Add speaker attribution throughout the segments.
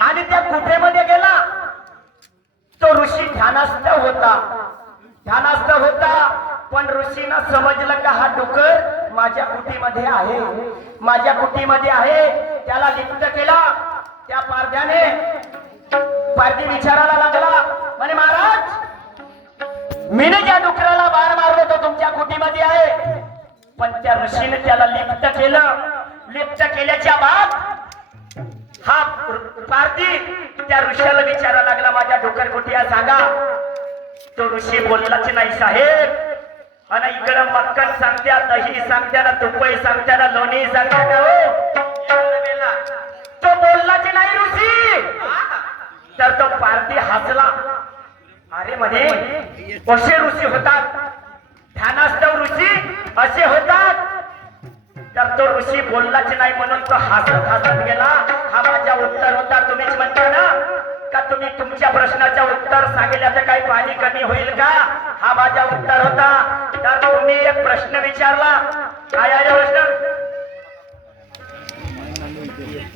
Speaker 1: आणि त्या कुठेमध्ये गेला. तो ऋषी ध्यानास्थ होता. ध्यानास्थ होता. पण ऋषीनं समजलं का हा डुकर माझ्या कुटीमध्ये आहे. माझ्या कुटीमध्ये आहे. त्याला लिप्त केला. त्या पारध्याने पारधी विचारायला लागला. म्हणे महाराज मीने ज्या डुकराला बार मारलो तो तुमच्या कुटीमध्ये आहे. पण त्या ऋषीने त्याला लिप्त केलं. लिप्त केल्याच्या बाद हा पारधी त्या ऋषाला विचारा लागला माझ्या डोक्यात कुठे सांगा. तो ऋषी बोललाच नाही साहेब. आणि इकडं मक्कन सांगत्या दही सांगत्या ना तुपई सांगत्या ना लोणी सांगत्या ना हो. तो बोललाच नाही ऋषी. तर तो पारधी हसला. अरे म्हणे असे ऋषी होतात. ध्यानास्तव ऋषी असे होतात. तर तो ऋषी बोललाच नाही म्हणून तो हसत हसत गेला. हा माझा उत्तर होता. तुम्हीच म्हणता ना? का तुम्ही तुमच्या प्रश्नाच्या उत्तर सांगितल्याचं काही पाणी कमी होईल का? हा माझा उत्तर होता. तर तुम्ही एक प्रश्न विचारला. काय आहे प्रश्न?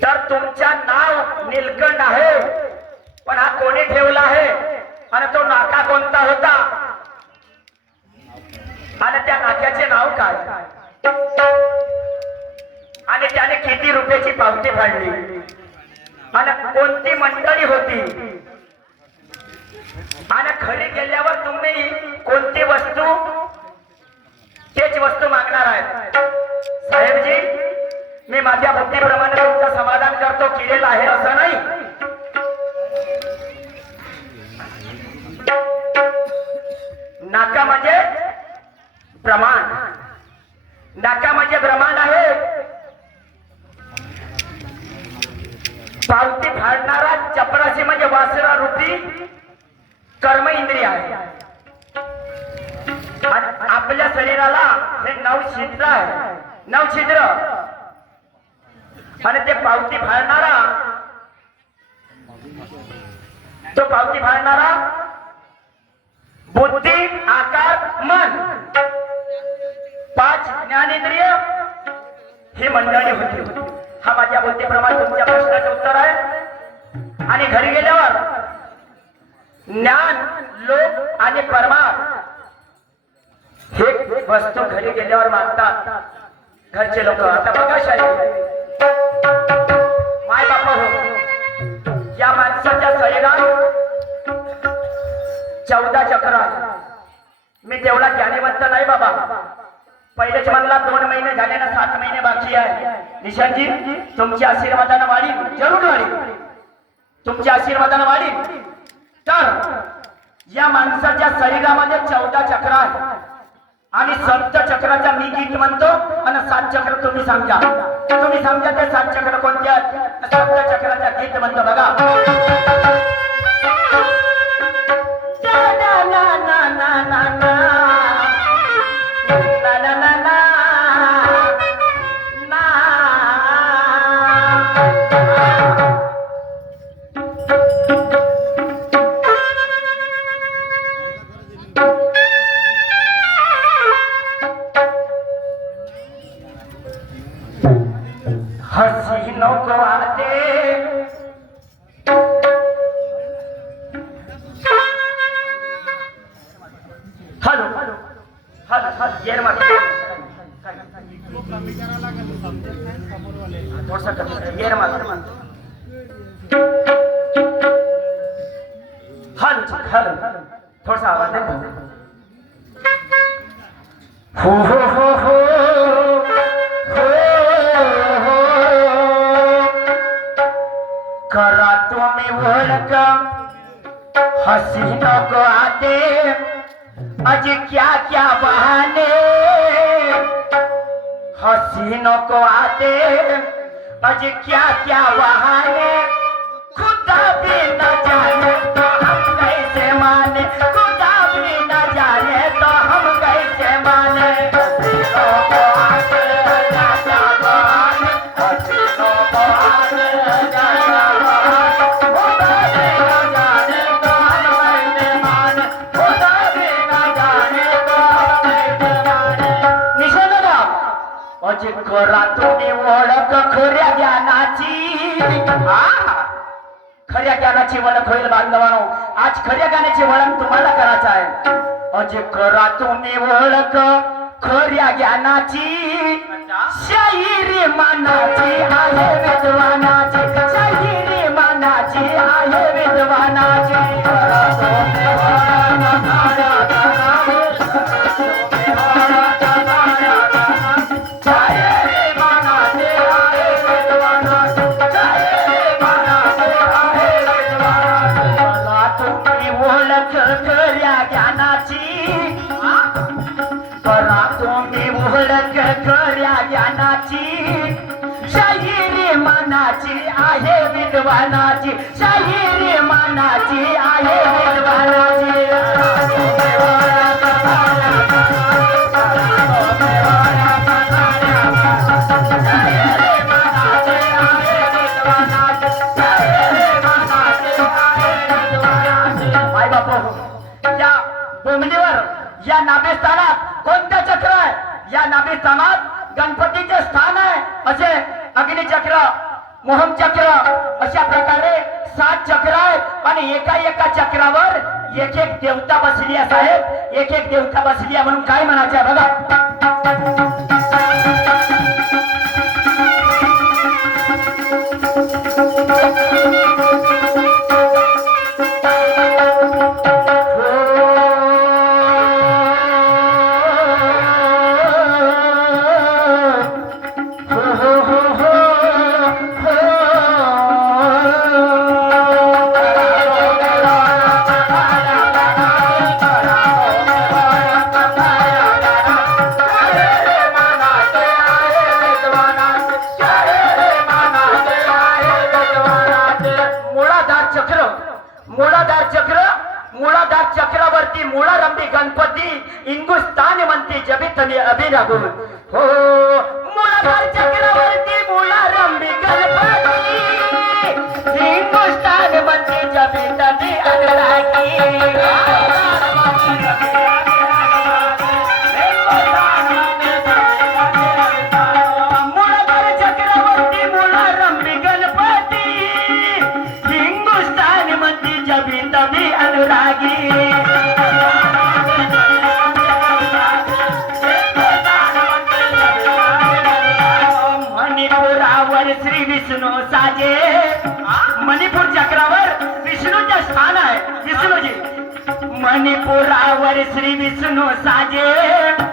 Speaker 1: तर तुमच्या नाव नीलकंठ आहे. पण हा कोणी ठेवला आहे? आणि तो नाका कोणता होता? आणि त्या नाक्याचे नाव काय? आणि त्याने किती रुपयाची पावती फाडली? आणि कोणती मंडळी होती? आणि घरी गेल्यावर तुम्ही कोणती वस्तू तेच वस्तू मागणार आहे? साहेबजी मी माझ्या बुद्धीप्रमाणे तुमचं समाधान करतो. केलेलं आहे असं नाही? नाका म्हणजे प्रमाण. नाका म्हणजे ब्रह्मांड आहे. पावती फाडणारा चपराशी म्हणजे वासरा रूपी कर्म इंद्रिय आहे. आपल्या शरीराला हे नऊ छिद्र आहे नऊ छिद्र. आणि ते पावती फाडणारा तो पावती फाडणारा बुद्धी आकार मन. पाच ज्ञानेंद्रिय ही मंडळी होती. हा माझ्या बोलतेप्रमाणे तुमच्या प्रश्नाचं उत्तर आहे. आणि घरी गेल्यावर ज्ञान लोक आणि परमार हे वस्तू घरी गेल्यावर मागतात. घरचे लोक आता बघा शाही माय बापा हो या माणसाच्या शरीरात चौदा चक्र मी तेवढा ज्ञानीवंत नाही बाबा. पहिलेच मला दोन महिने झाले ना सात महिने बाकी आहे. निशांतजी तुमच्या आशीर्वादानं वाढी जरूर वाढी तुमच्या आशीर्वादानं वाढी तर या माणसाच्या शरीरामध्ये चौदा चक्र आहे आणि सप्त चक्राचा मी गीत म्हणतो आणि सात चक्र तुम्ही समजा तुम्ही समजा ते सात चक्र कोणते आहेत? सप्त चक्राचा गीत म्हणतो बघा. थोडसा आवाज हो हो हो हो हो करा तुम्ही ओळख हसी को आते आज क्या क्या बहाने हसीनों को आते आज क्या क्या बहाने खुदा भी न जाने भी तो ओळख खऱ्या ज्ञानाची. खऱ्या ज्ञानाची ओळख होईल बांधवानो. आज खऱ्या ज्ञानाची वळण तुम्हाला करायचं आहे. अजे करा तुम्ही ओळख खऱ्या ज्ञानाची शाहिरी मानाची आहे. तुम्ही ओळख खऱ्या ज्ञानाची शाहिरी मनाची आहे विद्वानाची शाहिरी मनाची आहे विद्वानाची. नामेस्थानात कोणत्या या बोमडीवर स्थानात गणपतीचे स्थान आहे. असे अग्निचक्र मोहम चक्र अशा प्रकारे सात चक्र आहेत. आणि एका एका चक्रावर एक एक देवता बसली आहे साहेब एक एक देवता बसली आहे म्हणून काय म्हणायचं आहे बघा. चक्रावरती मुळारंभी गणपती हिंदुस्थान म्हणते जबितनी अभिरागून हो मुळाधार चक्रावरती मुळारंभी गणपती हिंदुस्थान म्हणते जबितनी मुळाधार अनुरागी आणि पुरावर श्री विष्णू साजे.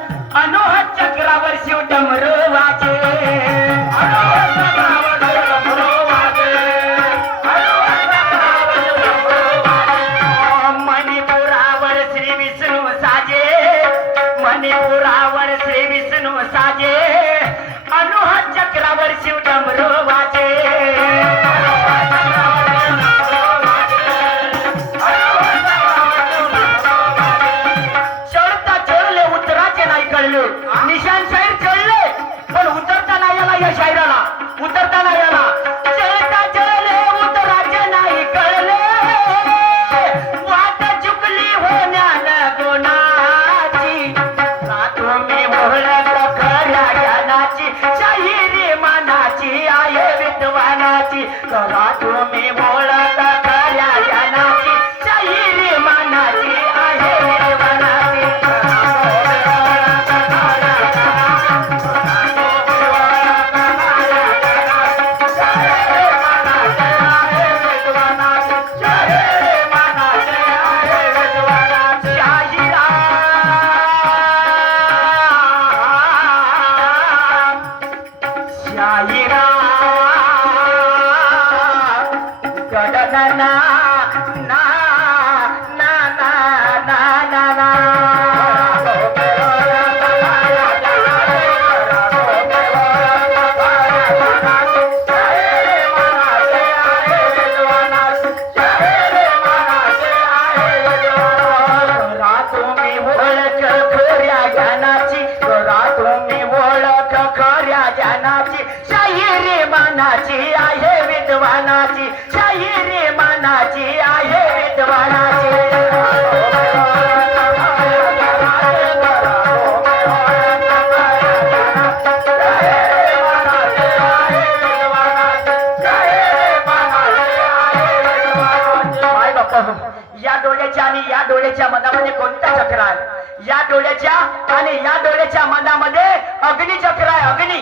Speaker 1: डोळ्याच्या आणि या डोळ्याच्या मनामध्ये कोणता चक्र आहे? या डोळ्याच्या आणि या डोळ्याच्या मनामध्ये अग्नि चक्र आहे अग्नि.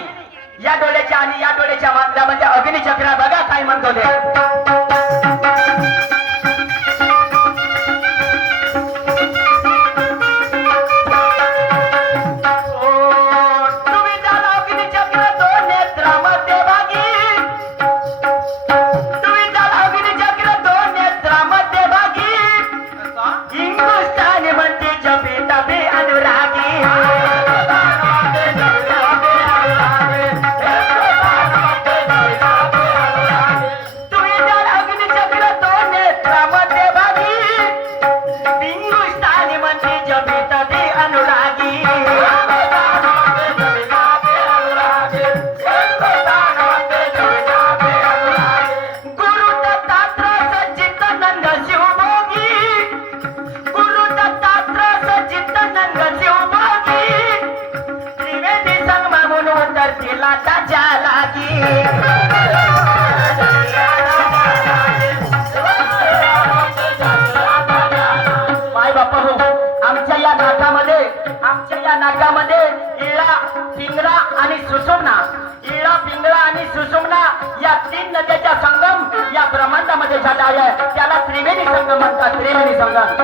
Speaker 1: या डोळ्याच्या आणि या डोळ्याच्या मनामध्ये आहे. बघा काय म्हणतो ते. या नागामध्ये इळा पिंगळा आणि सुषुम्ना इळा पिंगळा आणि सुषुम्ना या तीन नद्याचा संगम या ब्रह्मांडामध्ये झाला आहे. त्याला त्रिवेणी संगम म्हणतात. त्रिवेणी संगम.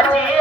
Speaker 1: বাজে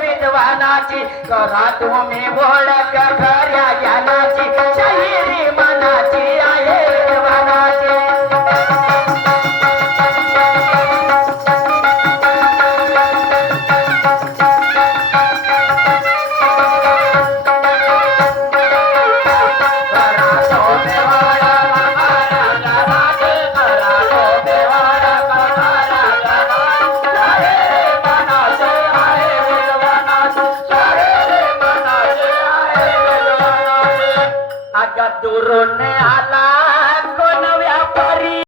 Speaker 1: विनवानाची करा तुम्ही ओळख खऱ्या ज्ञानाची.